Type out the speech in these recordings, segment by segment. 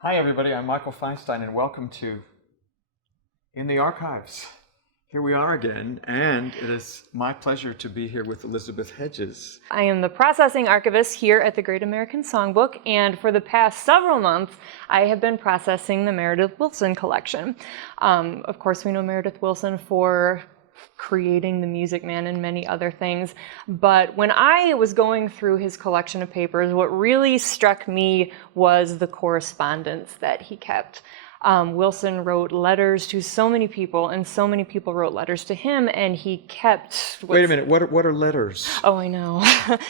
Hi everybody, I'm Michael Feinstein and welcome to In the Archives. Here we are again, and it is my pleasure to be here with Elisabeth Hedges. I am the processing archivist here at the Great American Songbook, and for the past several months I have been processing the Meredith Willson collection. Of course, we know Meredith Willson for creating The Music Man and many other things, but when I was going through his collection of papers, what really struck me was the correspondence that he kept. Willson wrote letters to so many people, and so many people wrote letters to him, and he kept... Wait a minute, what are letters? Oh, I know.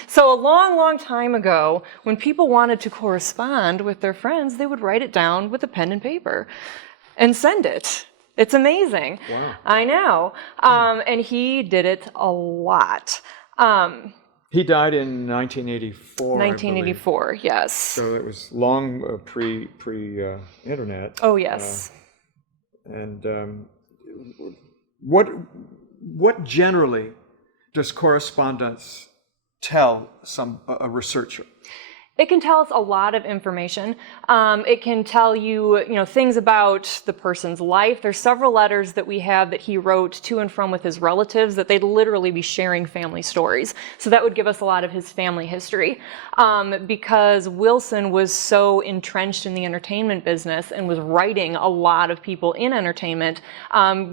So a long, long time ago, when people wanted to correspond with their friends, they would write it down with a pen and paper and send it. It's amazing. Wow. I know. And he did it a lot. He died in 1984. 1984, yes. So it was long pre-internet. Oh, yes. What generally does correspondence tell a researcher? It can tell us a lot of information. It can tell you, things about the person's life. There's several letters that we have that he wrote to and from with his relatives that they'd literally be sharing family stories. So that would give us a lot of his family history. Because Willson was so entrenched in the entertainment business and was writing a lot of people in entertainment,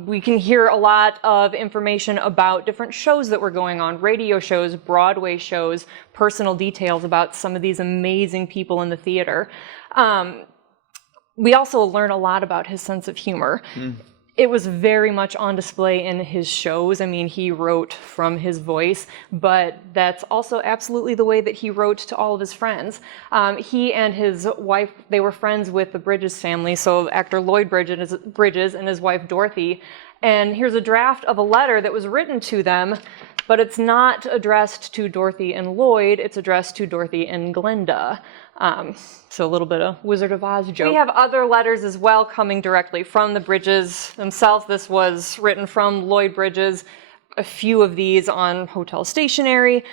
we can hear a lot of information about different shows that were going on, radio shows, Broadway shows, personal details about some of these amazing people in the theater. We also learn a lot about his sense of humor. It was very much on display in his shows. I mean, he wrote from his voice, but that's also absolutely the way that he wrote to all of his friends. He and his wife, they were friends with the Bridges family, so actor Lloyd Bridges and his wife Dorothy. And here's a draft of a letter that was written to them, but it's not addressed to Dorothy and Lloyd, it's addressed to Dorothy and Glenda. So a little bit of Wizard of Oz joke. We have other letters as well coming directly from the Bridges themselves. This was written from Lloyd Bridges. A few of these on hotel stationery.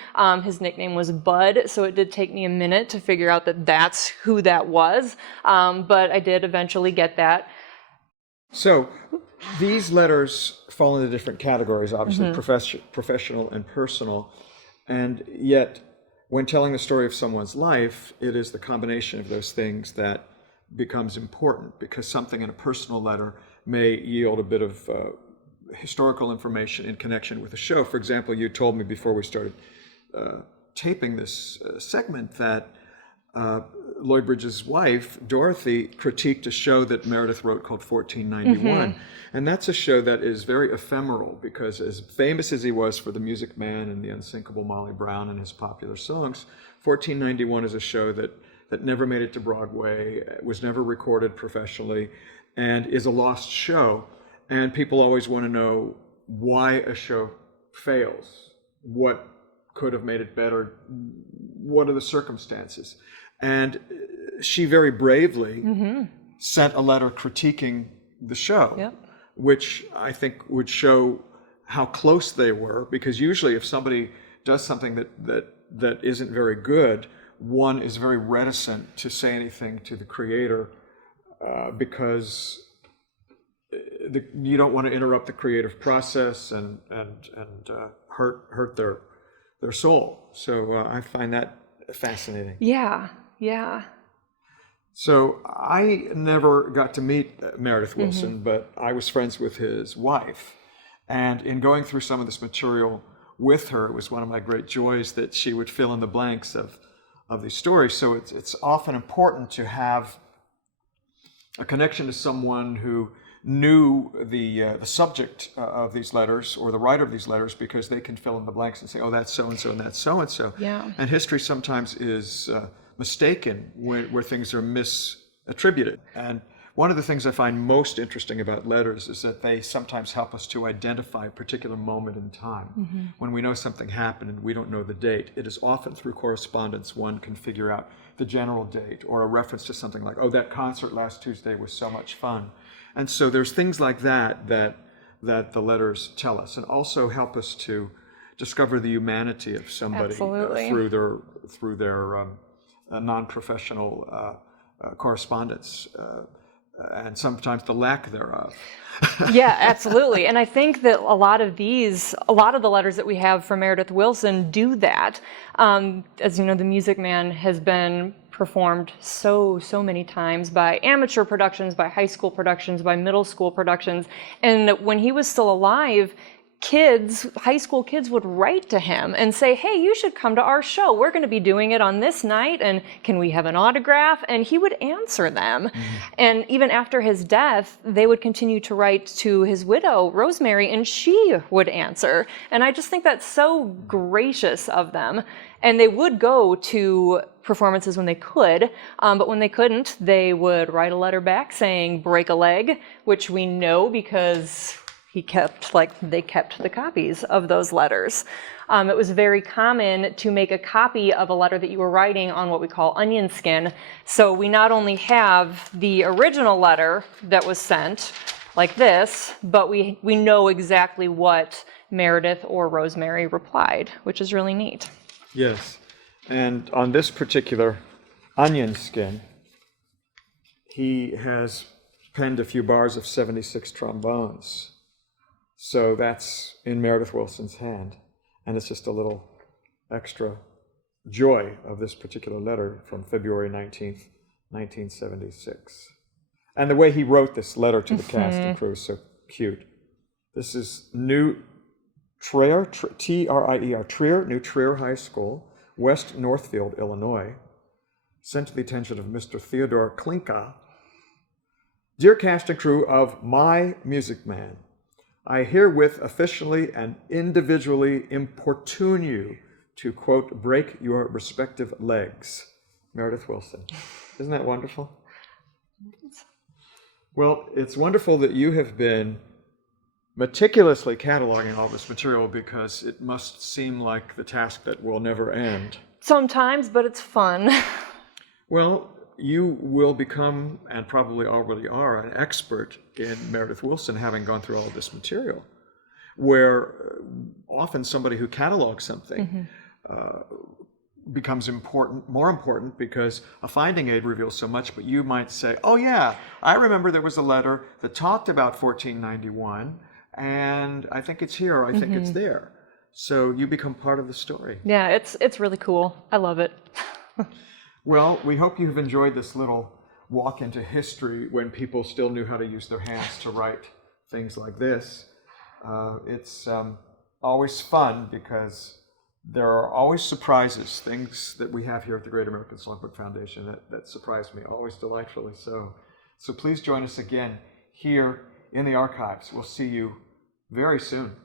His nickname was Bud, so it did take me a minute to figure out that that's who that was, but I did eventually get that. So these letters fall into different categories, obviously, professional and personal, and yet when telling the story of someone's life, it is the combination of those things that becomes important, because something in a personal letter may yield a bit of historical information in connection with a show. For example, you told me before we started taping this segment that Lloyd Bridges' wife, Dorothy, critiqued a show that Meredith wrote called 1491. And that's a show that is very ephemeral, because as famous as he was for The Music Man and the unsinkable Molly Brown and his popular songs, 1491 is a show that never made it to Broadway, was never recorded professionally, and is a lost show. And people always want to know why a show fails, what could have made it better, what are the circumstances. And she very bravely sent a letter critiquing the show, which I think would show how close they were, because usually if somebody does something that isn't very good, one is very reticent to say anything to the creator because you don't want to interrupt the creative process and hurt their soul. So I find that fascinating. Yeah. So I never got to meet Meredith Willson, but I was friends with his wife. And in going through some of this material with her, it was one of my great joys that she would fill in the blanks of these stories. So it's often important to have a connection to someone who knew the subject of these letters, or the writer of these letters, because they can fill in the blanks and say, oh, that's so-and-so and that's so-and-so. Yeah. And history sometimes is mistaken where things are misattributed. And one of the things I find most interesting about letters is that they sometimes help us to identify a particular moment in time. When we know something happened and we don't know the date, it is often through correspondence one can figure out the general date, or a reference to something like, oh, that concert last Tuesday was so much fun. And so there's things like that the letters tell us, and also help us to discover the humanity of somebody through their non-professional correspondence, and sometimes the lack thereof. Yeah, absolutely. And I think that a lot of the letters that we have from Meredith Willson do that. As you know, The Music Man has been performed so many times by amateur productions, by high school productions, by middle school productions. And when he was still alive, high school kids would write to him and say, hey, you should come to our show. We're going to be doing it on this night, and can we have an autograph? And he would answer them. And even after his death, they would continue to write to his widow, Rosemary, and she would answer. And I just think that's so gracious of them. And they would go to performances when they could, but when they couldn't, they would write a letter back saying, break a leg, which we know because they kept the copies of those letters. It was very common to make a copy of a letter that you were writing on what we call onion skin. So we not only have the original letter that was sent, like this, but we know exactly what Meredith or Rosemary replied, which is really neat. Yes, and on this particular onion skin, he has penned a few bars of 76 trombones. So that's in Meredith Willson's hand. And it's just a little extra joy of this particular letter from February 19th, 1976. And the way he wrote this letter to the cast and crew is so cute. This is New Trier, T-R-I-E-R, Trier, New Trier High School, West Northfield, Illinois. Sent to the attention of Mr. Theodore Klinka. Dear cast and crew of My Music Man, I herewith officially and individually importune you to, quote, break your respective legs. Meredith Willson. Isn't that wonderful? Well, it's wonderful that you have been meticulously cataloging all this material, because it must seem like the task that will never end. Sometimes, but it's fun. Well, you will become, and probably already are, an expert in Meredith Willson, having gone through all of this material, where often somebody who catalogs something becomes more important because a finding aid reveals so much, but you might say, oh yeah, I remember there was a letter that talked about 1491, and I think it's here, I think it's there. So you become part of the story. Yeah, it's really cool. I love it. Well, we hope you've enjoyed this little walk into history when people still knew how to use their hands to write things like this. It's always fun because there are always surprises, things that we have here at the Great American Songbook Foundation that surprise me, always delightfully so. So please join us again here in the archives. We'll see you very soon.